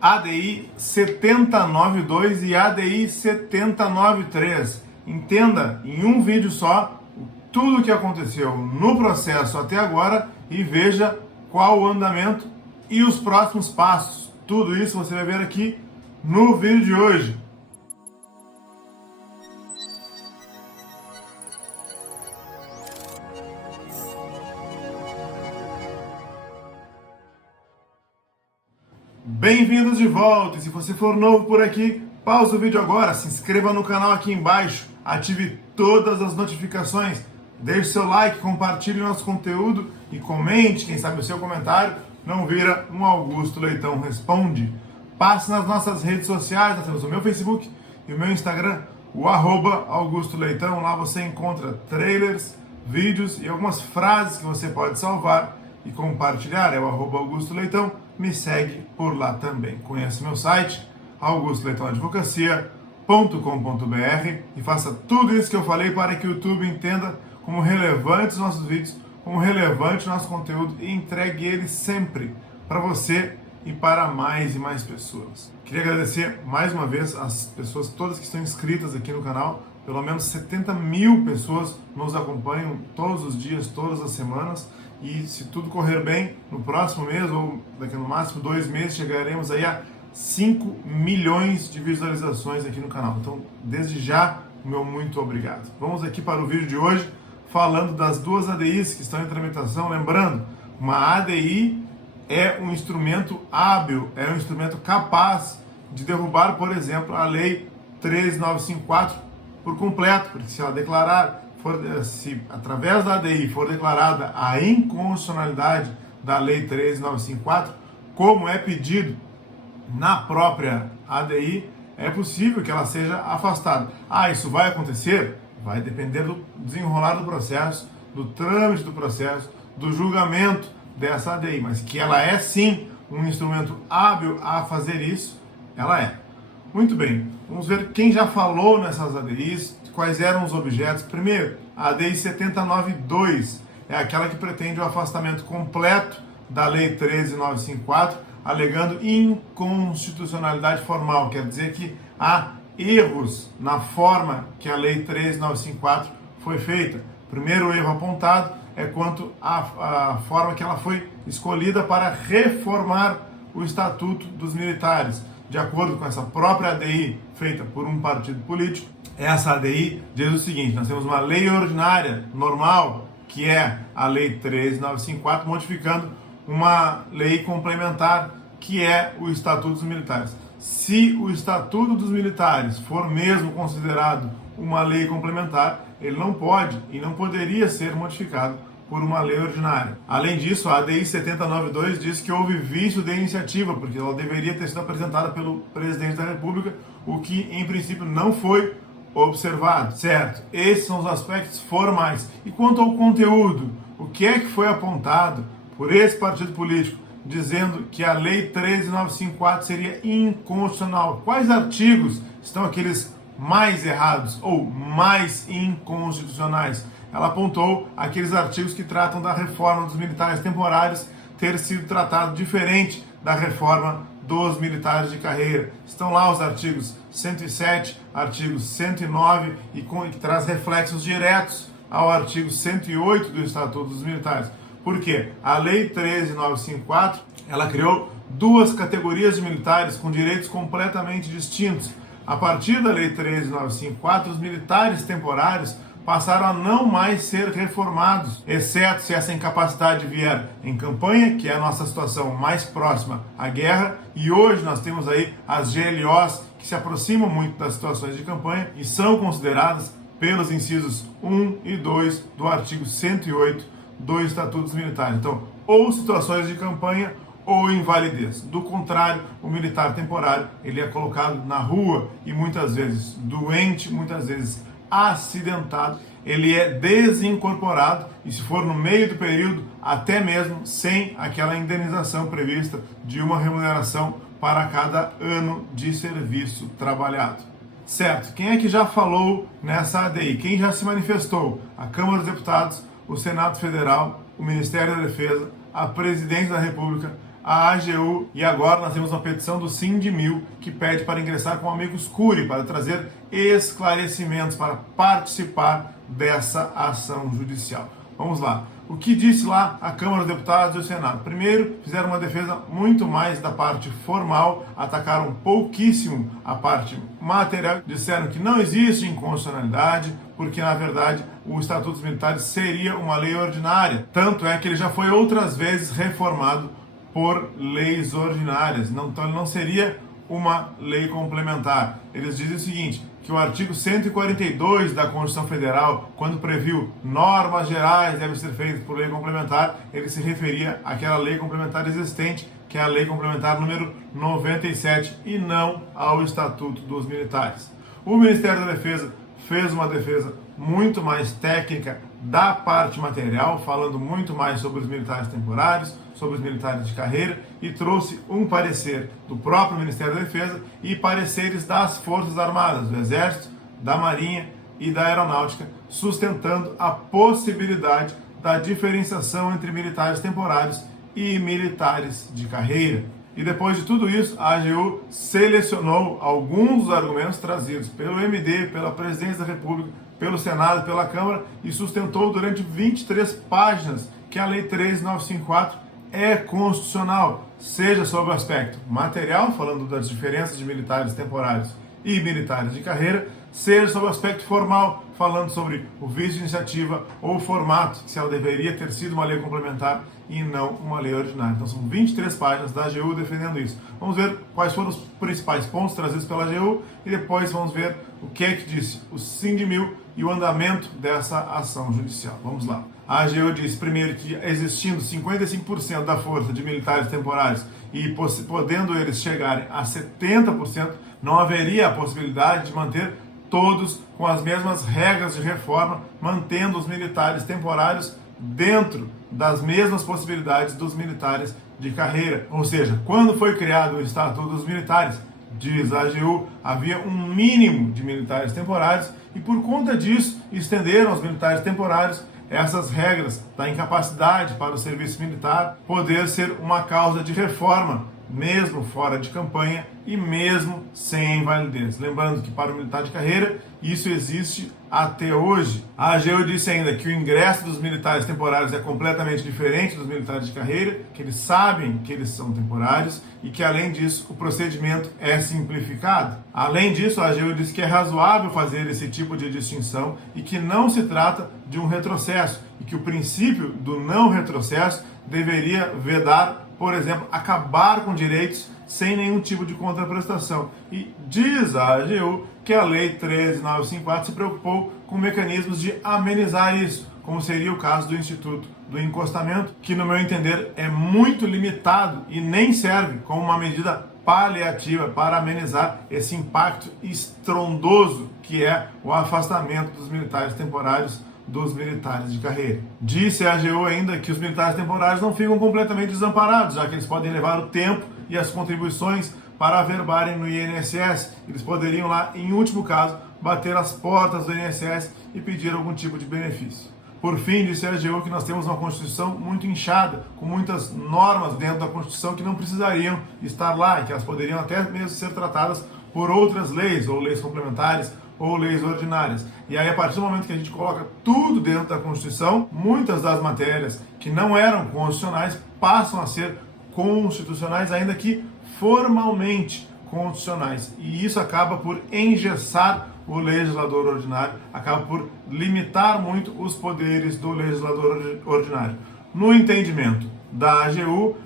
ADI 7092 e ADI 7093. Entenda em um vídeo só tudo o que aconteceu no processo até agora e veja qual o andamento e os próximos passos. Tudo isso você vai ver aqui no vídeo de hoje. Bem-vindos de volta, e se você for novo por aqui, pausa o vídeo agora, se inscreva no canal aqui embaixo, ative todas as notificações, deixe seu like, compartilhe nosso conteúdo e comente, quem sabe o seu comentário não vira um Augusto Leitão Responde. Passe nas nossas redes sociais, nós temos o meu Facebook e o meu Instagram, o @Augusto Leitão, lá você encontra trailers, vídeos e algumas frases que você pode salvar e compartilhar, é o @Augusto Leitão. Me segue por lá também. Conhece meu site, augustoleitoadvocacia.com.br, e faça tudo isso que eu falei para que o YouTube entenda como relevantes os nossos vídeos, como relevante o nosso conteúdo e entregue ele sempre para você e para mais e mais pessoas. Queria agradecer mais uma vez as pessoas todas que estão inscritas aqui no canal. Pelo menos 70 mil pessoas nos acompanham todos os dias, todas as semanas. E se tudo correr bem, no próximo mês, ou daqui no máximo 2 meses, chegaremos aí a 5 milhões de visualizações aqui no canal. Então, desde já, o meu muito obrigado. Vamos aqui para o vídeo de hoje, falando das duas ADIs que estão em tramitação. Lembrando, uma ADI é um instrumento hábil, é um instrumento capaz de derrubar, por exemplo, a Lei 13954 por completo, porque se ela declarar, se através da ADI for declarada a inconstitucionalidade da Lei 13954, como é pedido na própria ADI, é possível que ela seja afastada. Isso vai acontecer? Vai depender do desenrolar do processo, do trâmite do processo, do julgamento dessa ADI, mas que ela é sim um instrumento hábil a fazer isso, ela é. Muito bem, vamos ver quem já falou nessas ADIs, quais eram os objetos. Primeiro, a ADI 7092 é aquela que pretende o afastamento completo da Lei 13954, alegando inconstitucionalidade formal, quer dizer que há erros na forma que a Lei 13954 foi feita. O primeiro erro apontado é quanto à forma que ela foi escolhida para reformar o Estatuto dos Militares. De acordo com essa própria ADI feita por um partido político, essa ADI diz o seguinte: nós temos uma lei ordinária normal, que é a Lei 13954, modificando uma lei complementar, que é o Estatuto dos Militares. Se o Estatuto dos Militares for mesmo considerado uma lei complementar, ele não pode e não poderia ser modificado por uma lei ordinária. Além disso, a ADI 7092 diz que houve vício de iniciativa, porque ela deveria ter sido apresentada pelo presidente da República, o que em princípio não foi observado, certo? Esses são os aspectos formais. E quanto ao conteúdo, o que é que foi apontado por esse partido político, dizendo que a Lei 13954 seria inconstitucional? Quais artigos estão aqueles mais errados ou mais inconstitucionais? Ela apontou aqueles artigos que tratam da reforma dos militares temporários ter sido tratado diferente da reforma dos militares de carreira. Estão lá os artigos 107, artigo 109, que traz reflexos diretos ao artigo 108 do Estatuto dos Militares. Por quê? A Lei 13954, ela criou duas categorias de militares com direitos completamente distintos. A partir da Lei 13954, os militares temporários passaram a não mais ser reformados, exceto se essa incapacidade vier em campanha, que é a nossa situação mais próxima à guerra, e hoje nós temos aí as GLOs que se aproximam muito das situações de campanha e são consideradas pelos incisos 1 e 2 do artigo 108 do Estatuto dos Militares. Então, ou situações de campanha ou invalidez. Do contrário, o militar temporário, ele é colocado na rua e muitas vezes doente, muitas vezes acidentado, ele é desincorporado e, se for no meio do período, até mesmo sem aquela indenização prevista de uma remuneração para cada ano de serviço trabalhado. Certo, quem é que já falou nessa ADI? Quem já se manifestou? A Câmara dos Deputados, o Senado Federal, o Ministério da Defesa, a Presidência da República, a AGU, e agora nós temos uma petição do Sindimil que pede para ingressar com o amicus curiae, para trazer esclarecimentos, para participar dessa ação judicial. Vamos lá. O que disse lá a Câmara dos Deputados e o Senado? Primeiro, fizeram uma defesa muito mais da parte formal, atacaram pouquíssimo a parte material, disseram que não existe inconstitucionalidade, porque na verdade o Estatuto dos Militares seria uma lei ordinária. Tanto é que ele já foi outras vezes reformado por leis ordinárias, então ele não seria uma lei complementar. Eles dizem o seguinte, que o artigo 142 da Constituição Federal, quando previu normas gerais devem ser feitas por lei complementar, ele se referia àquela lei complementar existente, que é a lei complementar número 97, e não ao Estatuto dos Militares. O Ministério da Defesa fez uma defesa muito mais técnica da parte material, falando muito mais sobre os militares temporários, sobre os militares de carreira, e trouxe um parecer do próprio Ministério da Defesa e pareceres das Forças Armadas, do Exército, da Marinha e da Aeronáutica, sustentando a possibilidade da diferenciação entre militares temporários e militares de carreira. E depois de tudo isso, a AGU selecionou alguns dos argumentos trazidos pelo MD, pela Presidência da República, pelo Senado, pela Câmara, e sustentou durante 23 páginas que a Lei 13.954 é constitucional, seja sob o aspecto material, falando das diferenças de militares temporários e militares de carreira, seja sob o aspecto formal, falando sobre o vício de iniciativa ou o formato, se ela deveria ter sido uma lei complementar e não uma lei ordinária. Então são 23 páginas da AGU defendendo isso. Vamos ver quais foram os principais pontos trazidos pela AGU e depois vamos ver o que é que disse o Sindimil e o andamento dessa ação judicial. Vamos lá. A AGU disse primeiro que existindo 55% da força de militares temporários e podendo eles chegarem a 70%, não haveria a possibilidade de manter todos com as mesmas regras de reforma, mantendo os militares temporários dentro das mesmas possibilidades dos militares de carreira. Ou seja, quando foi criado o Estatuto dos Militares, diz a AGU, havia um mínimo de militares temporários e por conta disso estenderam aos militares temporários essas regras da incapacidade para o serviço militar poder ser uma causa de reforma, mesmo fora de campanha e mesmo sem invalidez. Lembrando que para o militar de carreira, isso existe até hoje. A AGU disse ainda que o ingresso dos militares temporários é completamente diferente dos militares de carreira, que eles sabem que eles são temporários e que, além disso, o procedimento é simplificado. Além disso, a AGU disse que é razoável fazer esse tipo de distinção e que não se trata de um retrocesso e que o princípio do não retrocesso deveria vedar, por exemplo, acabar com direitos sem nenhum tipo de contraprestação. E diz a AGU que a Lei 13.954 se preocupou com mecanismos de amenizar isso, como seria o caso do Instituto do Encostamento, que, no meu entender, é muito limitado e nem serve como uma medida paliativa para amenizar esse impacto estrondoso que é o afastamento dos militares temporários dos militares de carreira. Disse a AGU ainda que os militares temporários não ficam completamente desamparados, já que eles podem levar o tempo e as contribuições para averbarem no INSS. Eles poderiam lá, em último caso, bater as portas do INSS e pedir algum tipo de benefício. Por fim, disse a AGU que nós temos uma Constituição muito inchada, com muitas normas dentro da Constituição que não precisariam estar lá e que elas poderiam até mesmo ser tratadas por outras leis, ou leis complementares, ou leis ordinárias. E aí, a partir do momento que a gente coloca tudo dentro da Constituição, muitas das matérias que não eram constitucionais passam a ser constitucionais, ainda que formalmente constitucionais. E isso acaba por engessar o legislador ordinário, acaba por limitar muito os poderes do legislador ordinário. No entendimento da AGU,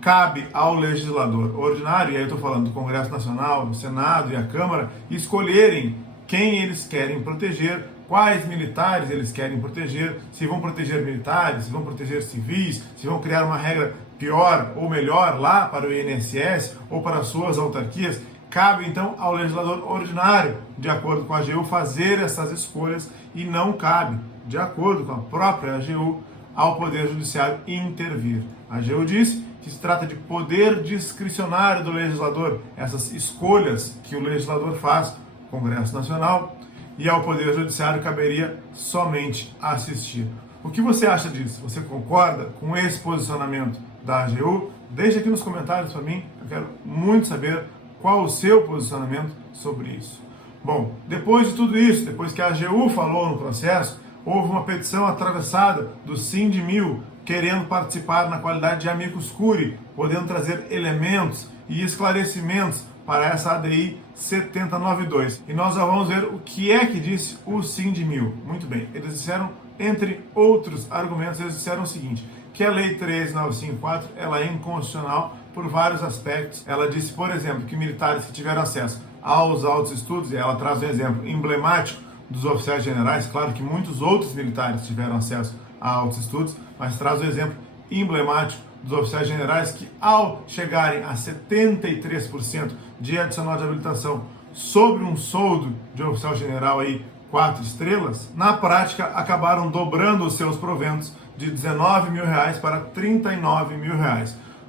cabe ao legislador ordinário, e aí eu estou falando do Congresso Nacional, do Senado e a Câmara, escolherem quem eles querem proteger, quais militares eles querem proteger, se vão proteger militares, se vão proteger civis, se vão criar uma regra pior ou melhor lá para o INSS ou para as suas autarquias. Cabe então ao legislador ordinário, de acordo com a AGU, fazer essas escolhas e não cabe, de acordo com a própria AGU, ao Poder Judiciário intervir. A AGU diz que se trata de poder discricionário do legislador, essas escolhas que o legislador faz, Congresso Nacional, e ao Poder Judiciário caberia somente assistir. O que você acha disso? Você concorda com esse posicionamento da AGU? Deixe aqui nos comentários para mim, eu quero muito saber qual o seu posicionamento sobre isso. Bom, depois de tudo isso, depois que a AGU falou no processo, houve uma petição atravessada do Sindmil, querendo participar na qualidade de amicus curiae, podendo trazer elementos e esclarecimentos para essa ADI 7092. E nós já vamos ver o que é que disse o Sindmil. Muito bem, eles disseram, entre outros argumentos, eles disseram o seguinte, que a Lei 13954 ela é inconstitucional por vários aspectos. Ela disse, por exemplo, que militares que tiveram acesso aos altos estudos, e ela traz um exemplo emblemático dos oficiais generais, claro que muitos outros militares tiveram acesso a altos estudos, mas traz um exemplo emblemático dos oficiais generais que, ao chegarem a 73% de adicional de habilitação sobre um soldo de oficial general aí 4 estrelas, na prática acabaram dobrando os seus proventos de R$19 mil para R$39 mil.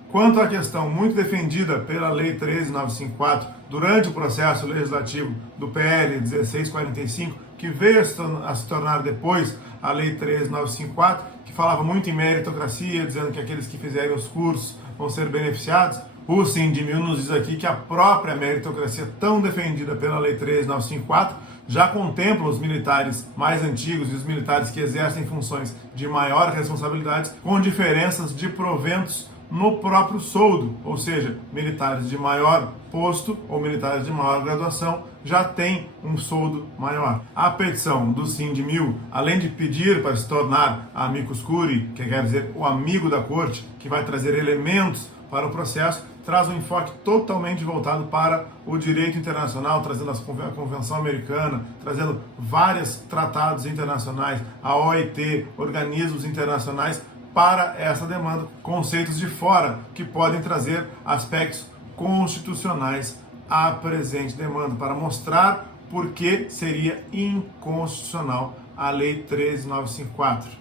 Quanto à questão muito defendida pela Lei 13954 durante o processo legislativo do PL 1645, que veio a se tornar depois a Lei 13954, que falava muito em meritocracia, dizendo que aqueles que fizerem os cursos vão ser beneficiados, o Sindmil nos diz aqui que a própria meritocracia tão defendida pela Lei 13954 já contempla os militares mais antigos e os militares que exercem funções de maior responsabilidade com diferenças de proventos no próprio soldo, ou seja, militares de maior posto ou militares de maior graduação já têm um soldo maior. A petição do Sindmil, além de pedir para se tornar amicus curiae, que quer dizer o amigo da corte, que vai trazer elementos para o processo, traz um enfoque totalmente voltado para o direito internacional, trazendo a Convenção Americana, trazendo vários tratados internacionais, a OIT, organismos internacionais, para essa demanda, conceitos de fora que podem trazer aspectos constitucionais à presente demanda, para mostrar por que seria inconstitucional a Lei 13954.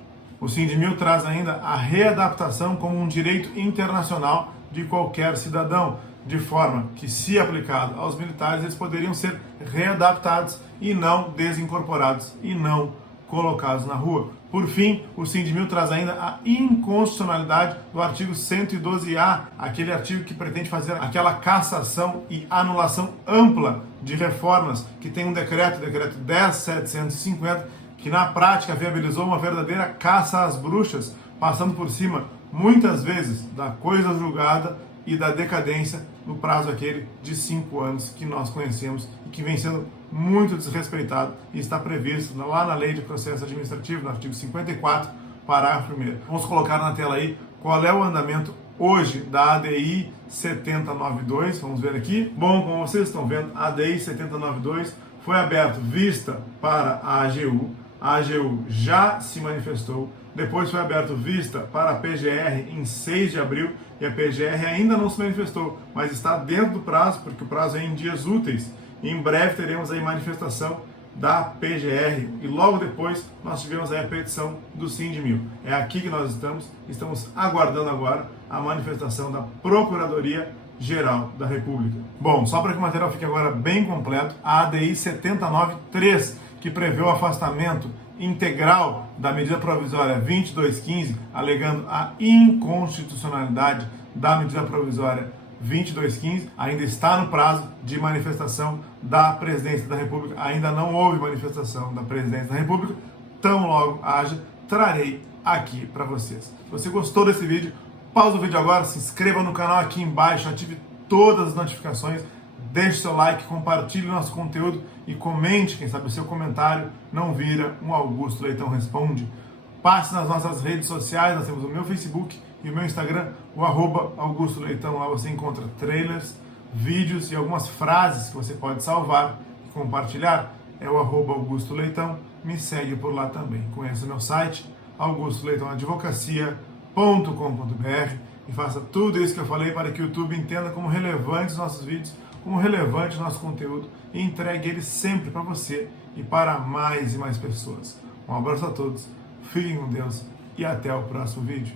O Sindmil traz ainda a readaptação como um direito internacional de qualquer cidadão, de forma que, se aplicado aos militares, eles poderiam ser readaptados e não desincorporados e não colocados na rua. Por fim, o Sindmil traz ainda a inconstitucionalidade do artigo 112A, aquele artigo que pretende fazer aquela cassação e anulação ampla de reformas que tem um decreto, o decreto 10.750, que na prática viabilizou uma verdadeira caça às bruxas, passando por cima, muitas vezes, da coisa julgada e da decadência no prazo aquele de 5 anos que nós conhecemos e que vem sendo muito desrespeitado e está previsto lá na Lei de Processo Administrativo, no artigo 54, parágrafo 1º. Vamos colocar na tela aí qual é o andamento hoje da ADI 7092, vamos ver aqui. Bom, como vocês estão vendo, a ADI 7092 foi aberta vista para a AGU já se manifestou, depois foi aberto vista para a PGR em 6 de abril e a PGR ainda não se manifestou, mas está dentro do prazo, porque o prazo é em dias úteis. E em breve teremos aí manifestação da PGR e logo depois nós tivemos aí a petição do Sindmil. É aqui que nós estamos aguardando agora a manifestação da Procuradoria-Geral da República. Bom, só para que o material fique agora bem completo, a ADI 793, que prevê o afastamento integral da medida provisória 2215, alegando a inconstitucionalidade da medida provisória 2215, ainda está no prazo de manifestação da Presidência da República. Ainda não houve manifestação da Presidência da República, tão logo haja, trarei aqui para vocês. Se você gostou desse vídeo, pausa o vídeo agora, se inscreva no canal aqui embaixo, ative todas as notificações, deixe seu like, compartilhe o nosso conteúdo e comente, quem sabe o seu comentário não vira um Augusto Leitão Responde. Passe nas nossas redes sociais, nós temos o meu Facebook e o meu Instagram, o @Augusto Leitão. Lá você encontra trailers, vídeos e algumas frases que você pode salvar e compartilhar. É o @Augusto Leitão, me segue por lá também. Conheça o meu site, augustoleitãoadvocacia.com.br, e faça tudo isso que eu falei para que o YouTube entenda como relevantes os nossos vídeos, como relevante o nosso conteúdo e entregue ele sempre para você e para mais e mais pessoas. Um abraço a todos, fiquem com Deus e até o próximo vídeo.